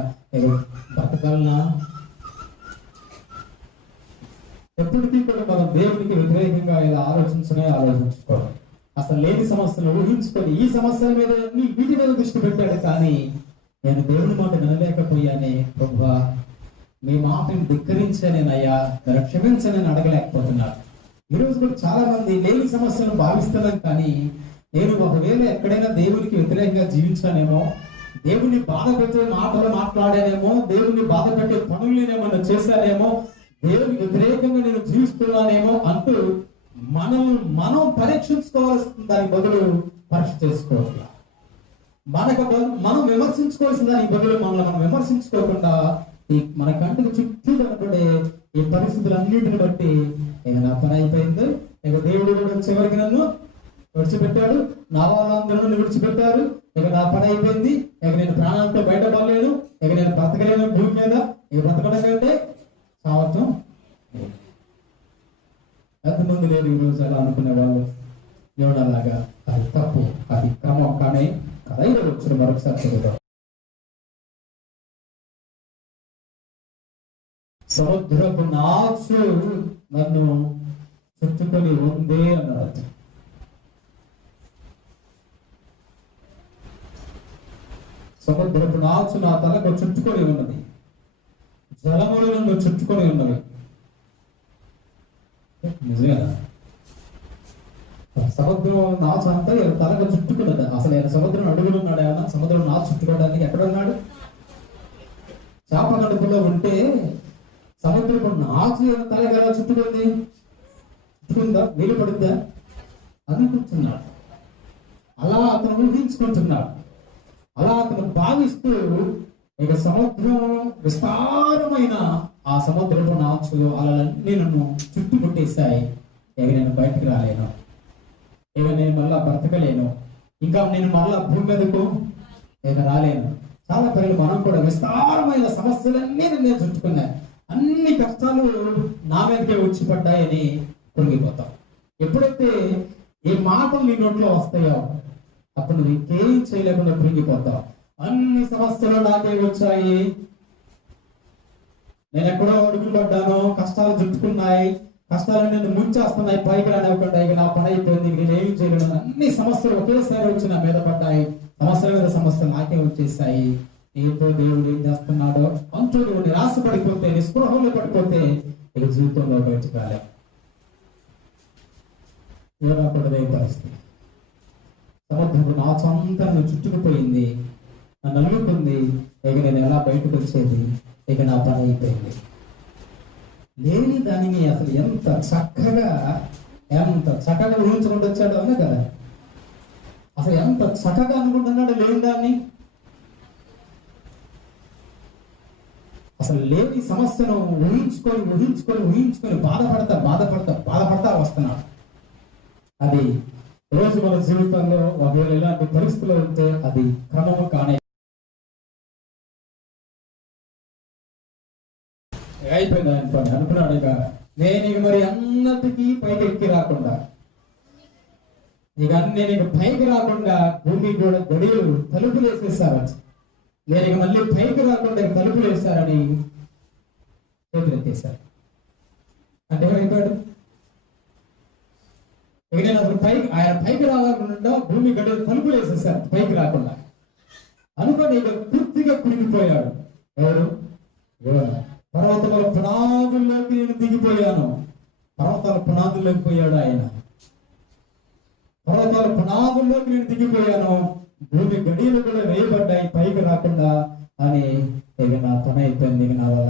బతకలనా? ఎప్పటికీ కూడా మనం దేవునికి వ్యతిరేకంగా ఇలా ఆలోచించుకోవాలి. అసలు లేని సమస్యలు ఊహించుకొని ఈ సమస్యల మీద వీటి మీద దృష్టి పెట్టాడు. కానీ నేను దేవుని మాట వినలేకపోయానే ప్రభువా, మీ మాటను ధిక్కరించానేనయ్యా, నన్ను క్షమించనని అడగలేకపోతున్నారు. ఈరోజు కూడా చాలా మంది లేని సమస్యను భావిస్తున్నాం. కానీ నేను ఒకవేళ ఎక్కడైనా దేవునికి వ్యతిరేకంగా జీవించానేమో, దేవుని బాధ పెట్టే మాటలు మాట్లాడానేమో, దేవుని బాధ పెట్టే పనులు నేనేమన్నా చేశానేమో, దేవునికి వ్యతిరేకంగా నేను జీవిస్తున్నానేమో అంటూ మనం పరీక్షించుకోవాల్సిన దానికి బదులు పరీక్ష చేసుకోవాలి. మనం విమర్శించుకోవాల్సిన దానికి బదులు మనల్ని మనం విమర్శించుకోకుండా మన కంటికి చుట్టూ కనపడే ఈ పరిస్థితులన్నింటిని బట్టి ఇక నా పని అయిపోయింది, ఇక దేవుడు కూడా చివరికి నన్ను విడిచిపెట్టాడు, నా వాళ్ళందరూ నన్ను విడిచిపెట్టారు, ఇక నా పని అయిపోయింది, ఇక నేను ప్రాణాలతో బయటపడలేను, ఇక నేను బ్రతకలేను భూమి మీద, ఇక బ్రతకడం కంటే సావత్వం ఎంతమంది లేరు ఈరోజు అలా అనుకునే వాళ్ళు. ఎవడలాగా అది తప్పు, అది క్రమం. కానీ కదా వచ్చిన మరొకసారి చదువుతాం. సముద్రపు నాచు నన్ను చుట్టుకొని ఉంది అన్నాడు. సముద్రపు నాచు నా తలకు చుట్టుకొని ఉన్నది, జలములు నన్ను చుట్టుకొని ఉన్నవి. నిజంగా సముద్రం నాచు అంతా తలకు చుట్టుకున్నది. అసలు ఆయన సముద్రం అడుగులు ఉన్నాడు. ఏమన్నా సముద్రం నాచు చుట్టుకోవడానికి ఎక్కడ ఉన్నాడు? చేప కడుపులో ఉంటే సముద్రపు నాచు తలగా చుట్టుకుందా, వీలు పడుద్దా అనుకుంటున్నాడు. అలా అతను ఊహించుకుంటున్నాడు. అలా అతను భావిస్తూ ఇక సముద్రం విస్తారమైన ఆ సముద్రపు నాచు అలలన్నీ నన్ను చుట్టుముట్టేశాయి. ఇక నేను బయటకు రాలేను, ఇక నేను మళ్ళా బ్రతకలేను, ఇంకా నేను మళ్ళా భూమి మీదకు ఇక రాలేను. చాలా పేర్లు మనం కూడా విస్తారమైన సమస్యలన్నీ నేను చుట్టుకున్నాయి, అన్ని కష్టాలు నా మీదకే వచ్చి పడ్డాయని పొంగిపోతాం. ఎప్పుడైతే ఈ మాటలు నీ నోట్లో వస్తాయో అప్పుడు నువ్వు ఇంకేం చేయలేకుండా పొంగిపోతావు. అన్ని సమస్యలు నాకే వచ్చాయి, నేను ఎక్కడో అడుగులు పడ్డాను, కష్టాలు చుట్టుకున్నాయి, కష్టాలు నేను ముంచేస్తున్నాయి, పైకి రానివ్వకుండా ఇక నా పని అయిపోయింది, నేను ఏం చేయలేను. అన్ని సమస్యలు ఒకేసారి వచ్చి నా మీద పడ్డాయి, సమస్యల మీద సమస్యలు నాకే వచ్చేసాయి. నీతో దేవుడు ఏం చేస్తున్నాడో అంటూ నువ్వు నిరాశ పడిపోతే, నిస్పృహంలో పడిపోతే ఇక జీవితంలో బయటకు రాలేవు. ఇవ్వకూడదే పరిస్థితి. సముద్రపు నాచు అంతా నన్ను చుట్టుకుపోయింది, నన్ను నలుగుతుంది, ఇక నేను ఎలా బయటకు వచ్చేది, ఇక నా పని అయిపోయింది. లేని దానిని అసలు ఎంత చక్కగా ఊహించుకుంటూ వచ్చాడు అన్నా కదా. అసలు ఎంత చక్కగా అనుకుంటున్నాడు లేని దాన్ని. అసలు లేని సమస్యను ఊహించుకొని బాధపడతా వస్తున్నాడు. అది రోజు మన జీవితంలో ఒకవేళ ఇలాంటి పరిస్థితులు ఉంటే అది క్రమము కానే అయిపోయింది. అనుకున్నాడు ఇక నేను ఇక మరి అన్నటికీ పైకి ఎక్కి రాకుండా, ఇక నేను పైకి రాకుండా భూమి కూడా గడియలు తలుపులు వేసేసారని, నేను ఇక మళ్ళీ పైకి రాకుండా తలుపులు వేశారని చేతులెత్తేశారు. అంటే ఏమైపోయాడు? ఇక నేను అసలు ఆయన పైకి రాకుండా భూమి గడియలు తలుపులు వేసేసారు పైకి రాకుండా అనుకోని ఇక పూర్తిగా కురిగిపోయాడు. ఎవరు? పర్వతాల పునాదుల్లోకి నేను దిగిపోయాను. పర్వతాల పునాదుల్లోకి పోయాడు ఆయన. పర్వతాల పునాదుల్లోకి నేను దిగిపోయాను, భూమి గడియలు కూడా వేయబడ్డాయి పైకి రాకుండా అని. ఇక నా పని అయిపోయింది, ఇక నా వల్ల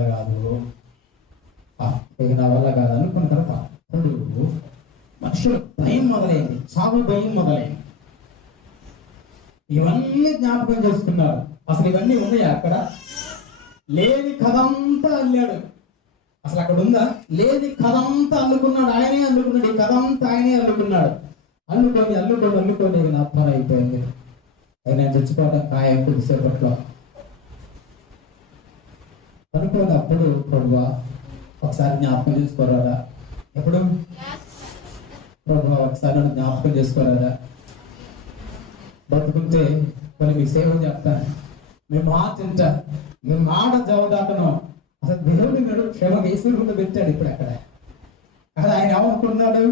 కాదు అనుకున్న తర్వాత అప్పుడు మనుషుల భయం మొదలైంది, సాగు భయం మొదలైంది. ఇవన్నీ జ్ఞాపకం చేసుకున్నారు. అసలు ఇవన్నీ ఉన్నాయా అక్కడ? లేని కథ అంతా అల్లాడు. అసలు అక్కడ ఉందా? లేని కథ అంతా అల్లుకున్నాడు. ఆయనే అల్లుకున్నాడు, ఈ కథ అంతా ఆయనే అల్లుకున్నాడు. అల్లుకొని నా పని అయిపోయింది, నేను చచ్చిపోవడం ఖాయం కొద్దిసేపట్లో అనుకోని. అప్పుడు ప్రభువా ఒకసారి జ్ఞాపకం చేసుకోరాదా? ఎప్పుడు ప్రభు ఒకసారి నన్ను జ్ఞాపకం చేసుకోరాదా? బతుకుంటే కొన్ని మీ సేవ చెప్తాను, మీ మాట తింటా, మీ మాట జవదాటను. అసలు దేవుడి నడు క్షమ వేసి ముందు పెట్టాడు. ఇప్పుడు అక్కడ అక్కడ ఆయన ఏమనుకున్నాడు?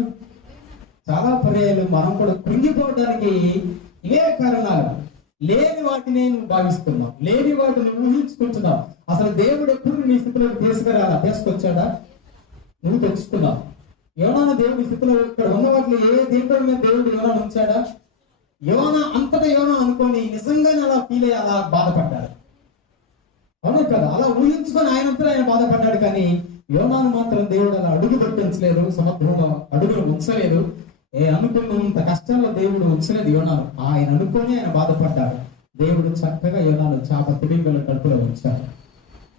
చాలా పర్యాలు మనం కూడా కృంగిపోవడానికి ఇవే కారణాలు. లేని వాటిని నువ్వు భావిస్తున్నావు, లేని వాటిని ఊహించుకుంటున్నావు. అసలు దేవుడు ఎప్పుడు నీ స్థితిలోకి తీసుకొచ్చాడా? నువ్వు తెచ్చుకున్నావు. యోనాను దేవుడి స్థితిలో ఇక్కడ ఉన్న వాటిలో దేంట్లో మీద దేవుడు యోనాను ఉంచాడా? యోనా అంతటా యోనా అనుకొని నిజంగానే అలా ఫీల్ అయ్యి అలా బాధపడ్డాడు. అవునా కదా? అలా ఊహించుకొని ఆయనంతా ఆయన బాధపడ్డాడు. కానీ యోనాను మాత్రం దేవుడు అలా అడుగు పెట్టించలేదు, సముద్రంలో అడుగులు ఉంచలేదు. అనుకున్నంత కష్టంలో దేవుడు ఉంచలేదు యోనాను. ఆయన అనుకొని ఆయన బాధపడ్డాడు. దేవుడు చక్కగా యోనాను చేప తిమింగల కడుపులో ఉంచాడు.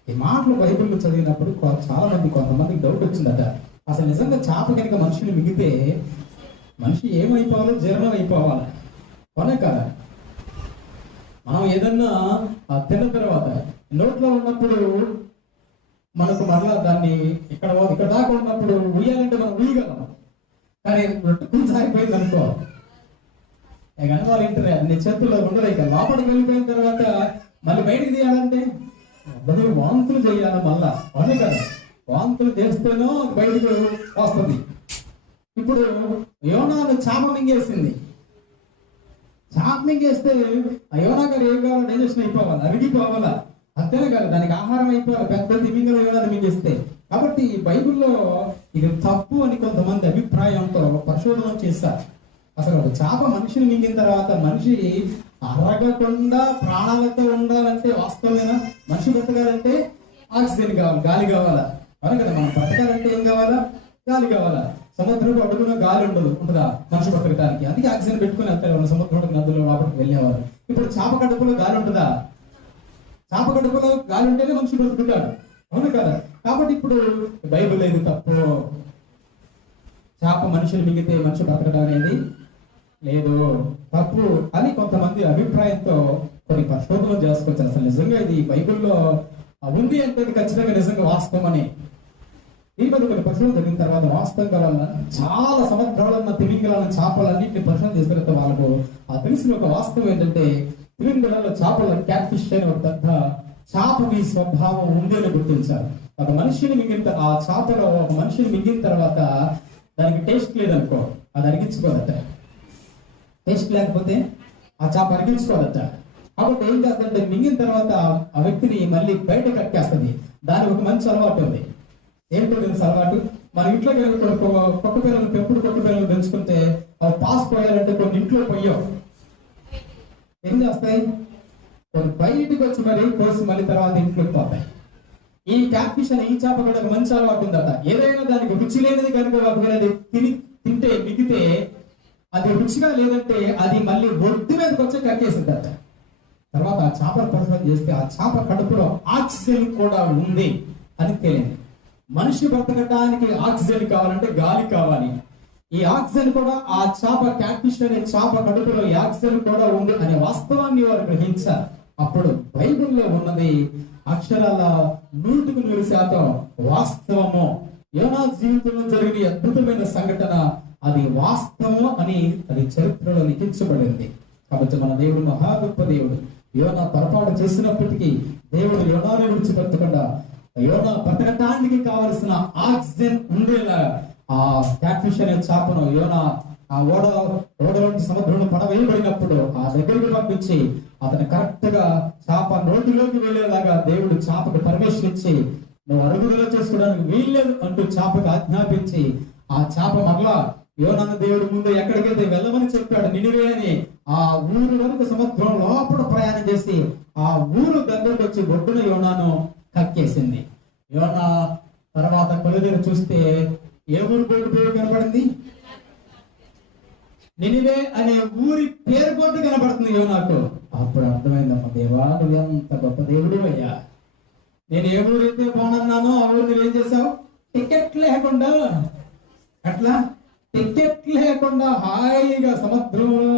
ఈ మాటలు బైబిల్లో చదివినప్పుడు చాలా మంది కొంతమందికి డౌట్ వచ్చిందట, అసలు నిజంగా చేప కనుక మనుషులు మిగితే మనిషి ఏమైపోవాలో జీర్ణం అయిపోవాలి. అవునే కదా? మనం ఏదన్నా తిన్న తర్వాత నోట్లో ఉన్నప్పుడు మనకు మరలా దాన్ని ఇక్కడ దాకా ఉన్నప్పుడు ఉయ్యాలంటే మనం ఉయ్యగలం. కానీ రొట్టుకుని సాగిపోయింది అనుకో, అనుభవాలు ఏంటంటే నీ చేతుల్లో ఉండదు. ఇక లోపలికి వెళ్ళిపోయిన తర్వాత మళ్ళీ బయటికి తీయాలంటే వాంతులు చేయాలి మళ్ళా. అవునే కదా? వాంతులు చేస్తేనో బయటకు వస్తుంది. ఇప్పుడు యోనాను చేప మింగేసింది. చేప మింగేస్తే ఆ యోనా గారు ఏం కావాలో డైజెషన్ అయిపోవాలి, అరిగిపోవాలా. అంతేనే కదా, దానికి ఆహారం అయిపోవాలి. పెద్ద తిమింగల యోనాను మింగేస్తే. కాబట్టి బైబిల్లో ఇది తప్పు అని కొంతమంది అభిప్రాయంతో పరిశోధన చేశారు. అసలు చేప మనిషిని మింగిన తర్వాత మనిషి అరగకుండా ప్రాణాలతో ఉండాలంటే వాస్తవమేనా? మనిషి బ్రతకాలంటే ఆక్సిజన్ కావాలి, గాలి కావాలా? అవును కదా? మనం బ్రతకాలంటే ఏం కావాలా? గాలి కావాలా? సముద్రం అడుగున గాలి ఉంటుందా మనిషి బ్రతకడానికి? అందుకే ఆక్సిజన్ పెట్టుకుని వెళ్తారు సముద్రం నదులు లోపలికి వెళ్ళేవారు. ఇప్పుడు చేప కడుపులో గాలి ఉంటుందా? చేప కడుపులో గాలి ఉంటేనే మనిషి బ్రతుకుతాడు. అవును కదా? కాబట్టి ఇప్పుడు బైబిల్ ఏది తప్పు? చేప మనుషులు మింగితే మనిషి బ్రతకడం అనేది లేదు, తప్పు అని కొంతమంది అభిప్రాయంతో కొన్ని పరిశోధనలు చేసుకోవచ్చు. అసలు నిజంగా ఇది బైబిల్లో ఉంది అంటే ఖచ్చితంగా నిజంగా వాస్తవం అని ఈ మీద కొన్ని పరిశోధన జరిగిన తర్వాత వాస్తవంగా వల్ల చాలా సంవత్సరాలన్న తిమింగలాలను చేపలన్నింటినీ పరిశోధన చేసిన తర్వాత వాళ్ళకు తెలిసిన ఒక వాస్తవం ఏంటంటే తిమింగలలో చేపల క్యాట్ ఫిష్ అని ఒక పెద్ద చేపకి స్వభావం ఉంది అని గుర్తించారు. ఒక మనిషిని మింగిన ఆ చేపలో ఒక మనిషిని మింగిన తర్వాత దానికి టేస్ట్ లేదనుకో, అది అరిగించుకోదట. టేస్ట్ లేకపోతే ఆ చేప అరిగించుకోదట. కాబట్టి ఏం చేస్తుందంటే మింగిన తర్వాత ఆ వ్యక్తిని మళ్ళీ బయట కట్టేస్తుంది. దానికి ఒక మంచి అలవాటు ఉంది. ఏంటో తెలుసు అలవాటు? మన ఇంట్లో కొత్త పిల్లలు పెంపుడు కొత్త పిల్లలు పెంచుకుంటే అవి పాస్ పోయాలంటే కొన్ని ఇంట్లో పోయావు ఏం చేస్తాయి? కొన్ని బయటికి వచ్చి మరి కోసి మళ్ళీ తర్వాత ఇంట్లోకి పోతాయి. ఈ క్యాట్ ఫిష్ అనే ఈ చేప కూడా ఒక మంచి అలవాటు ఉందట. ఏదైనా దానికి రుచి లేనిది కనుక ఒకవేళ తింటే మిగితే అది రుచిగా లేదంటే అది మళ్ళీ ఒడ్డు మీదకి వచ్చి కక్కేసిందట. తర్వాత ఆ చేపల పరిశోధన చేస్తే ఆ చేప కడుపులో ఆక్సిజన్ కూడా ఉంది అని తేలింది. మనిషి బ్రతకడానికి ఆక్సిజన్ కావాలంటే గాలి కావాలి. ఈ ఆక్సిజన్ కూడా ఆ చేప క్యాట్ ఫిష్ అనే చేప కడుపులో ఈ ఆక్సిజన్ కూడా ఉంది అనే వాస్తవాన్ని వారు గ్రహించారు. అప్పుడు బైబిల్లో ఉన్నది అక్షరాల 100% వాస్తవము. యోనా జీవితంలో జరిగిన అద్భుతమైన సంఘటన అది వాస్తవం అని అది చరిత్రలో లిఖించబడింది. కాబట్టి మన దేవుడు మహా గొప్ప దేవుడు. యోనా పొరపాటు చేసినప్పటికీ దేవుడు యోనాను విడిచిపెట్టకుండా యోనా బ్రతకటానికి కావలసిన ఆక్సిజన్ ఉండేలా ఆ క్యాట్ ఫిష్ అనే చేపను యోనా ఆ ఓడలోంటి సముద్రంలో పడవేయబడినప్పుడు ఆ దగ్గరికి పంపించి అతను కరెక్ట్ గా చేప నోటిలోకి వెళ్ళేలాగా దేవుడు చేపకు పర్మిషన్ ఇచ్చి నువ్వు అరుగుదల చేసుకోవడానికి వీల్లేదు అంటూ చేపకు ఆజ్ఞాపించి ఆ చేప మరలా యోనాను దేవుడు ముందు ఎక్కడికైతే వెళ్ళమని చెప్పాడు నినివే అని ఆ ఊరు వరకు సముద్రం లోపల ప్రయాణం చేసి ఆ ఊరు దగ్గరకు వచ్చి ఒడ్డున యోనాను కక్కేసింది. యోనా తర్వాత కొలిదేరు చూస్తే ఏ ఊరు బోర్డు పేరు కనబడింది? నినివే అనే ఊరి పేరు బోర్డు కనబడుతుంది యోనాకు. అప్పుడు అర్థమైందమ్మ, దేవా నువ్వు ఎంత గొప్ప దేవుడు అయ్యా. నేను ఏ ఊరైతే పోనన్నానో ఆ ఊరు నువ్వేం చేసావు? టికెట్ లేకుండా, అట్లా టికెట్ లేకుండా హాయిగా సముద్రంలో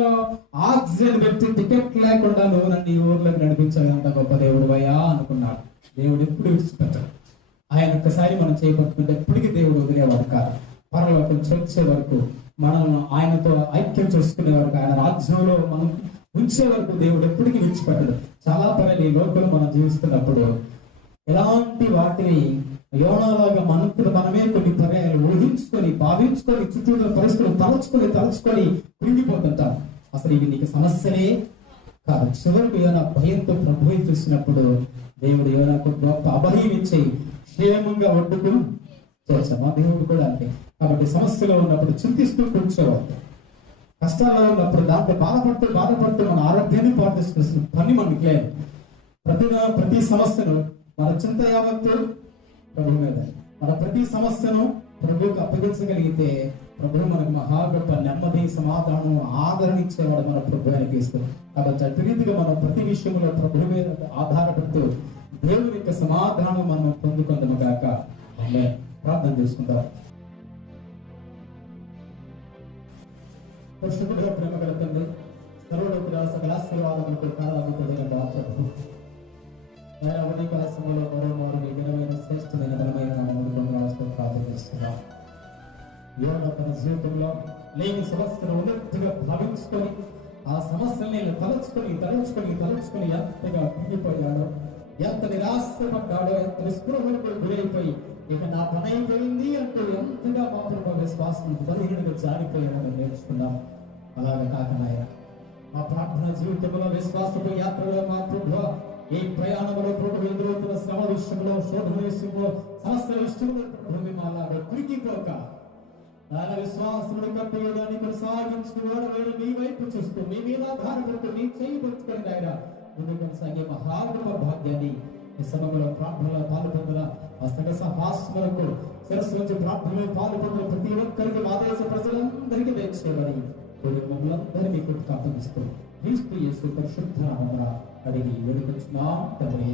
ఆక్సిజన్ పెట్టి టికెట్ లేకుండా నువ్వు నన్ను ఈ ఊర్లోకి నడిపించగలంత గొప్ప దేవుడు అయ్యా అనుకున్నాడు. దేవుడు ఎప్పుడు విడిచిపెట్టాడు. ఆయన ఒక్కసారి మనం చేయబట్టుకుంటే ఎప్పటికీ దేవుడు వదిలేవాడు కాదు. పరలోకం చేర్చే వరకు, మనల్ని ఆయనతో ఐక్యం చేసుకునే వరకు, ఆయన రాజ్యంలో మనం ఉంచే వరకు దేవుడు ఎప్పటికీ విడిచిపెట్టడు. చాలా పనులు ఈ లోకంలో మనం జీవిస్తున్నప్పుడు ఎలాంటి వాటిని యోనాలాగా మనమే కొన్ని పర్యాయాలు ఊహించుకొని, భావించుకొని, చుట్టూ పరిస్థితులు తలుచుకొని కృంగిపోతుంటాం. అసలు ఇవి నీకు సమస్యనే కాదు. చివరికి యోనా భయంతో ప్రభువు చూసినప్పుడు దేవుడు యోనాకు గొప్ప అభయం ఇచ్చి క్షేమంగా ఒడ్డుకు చేర్చాం. మా దేవుడు కూడా అంతే. కాబట్టి సమస్యలో ఉన్నప్పుడు చింతిస్తూ కూర్చోవద్దు. కష్టాల్లో ఉన్నప్పుడు దాంట్లో బాధపడుతూ మన ఆరోగ్యాన్ని పాటిస్తున్న పని మనకి లేదు. ప్రతి సమస్యను మన చింత యావత్తు ప్రభు మీద, మన ప్రతి సమస్యను ప్రభువుకు అప్పగించగలిగితే ప్రభు మనకు మహా గొప్ప నెమ్మది, సమాధానం, ఆదరణ ఇచ్చేవాడు మన ప్రభు అనిపిస్తుంది. కాబట్టి అటు రీతిగా మనం ప్రతి విషయంలో ప్రభు మీద ఆధారపడుతూ దేవుని యొక్క సమాధానం మనం పొందుకుందాము గాక. ప్రార్థన చేసుకుంటాం. పరిశుద్ధుడైన ప్రేమ గల తండ్రి, సర్వలోకుల సకల ఆశీర్వాదములకు కారణమగుటైన మా ప్రభు, ఆయన ఉదయకాల సమయంలో మరోమారు నీ ఘనమైన శ్రేష్ఠమైన బలమైన నామములో వందనాలు ప్రార్థిస్తున్నాం. యోనా తన జీవితంలో లేని సమస్యను ఉన్నట్టుగా భావించుకొని, ఆ సమస్యల్ని తలుచుకొని ఎంతగా కుంగిపోయాడో, ఎంత నిరాశపడ్డాడో, ఎంత నిస్పృహలకు గురైపోయి ఇక నా పని అయిపోయింది అంటూ ఎంతగా మా ప్రభు విశ్వాసం బలహీనంగా జారిపోయాడని నేర్చుకున్నాం. అలాగే కాక నాయన, మా ప్రార్థన జీవితంలో, విశ్వాసపు యాత్రలో మా ప్రభు ఈ ప్రయాణంలో ప్రభు ఎదురవుతున్న శ్రమ విషయంలో, శోధన విషయంలో, సమస్యల విషయంలో ప్రభు మాలాగా కురికిపోక ఆయన విశ్వాసమును కట్టేయడాన్ని కొనసాగించుకోవడం మీ వైపు చూస్తూ, మీ మీద ఆధారపడుతూ, మీ చేయబడుచుకొని ఆయన ముందు కొనసాగే మహాగొప్ప భాగ్యాన్ని ఈ సమయంలో ప్రార్థనలో పాల్పొందిన ఆ సగ సహాస్మరకు శిరస్సు నుంచి ప్రార్థనలో పాల్పొందిన ప్రతి ఒక్కరికి, మా దేశ ప్రజలందరికీ దయచేయమని మమ్మల్ని అందరినీ మీకు అప్పగిస్తూ క్రీస్తు యేసు పరిశుద్ధ నామమున అడిగి వేడుకొంచున్నాం తండ్రి.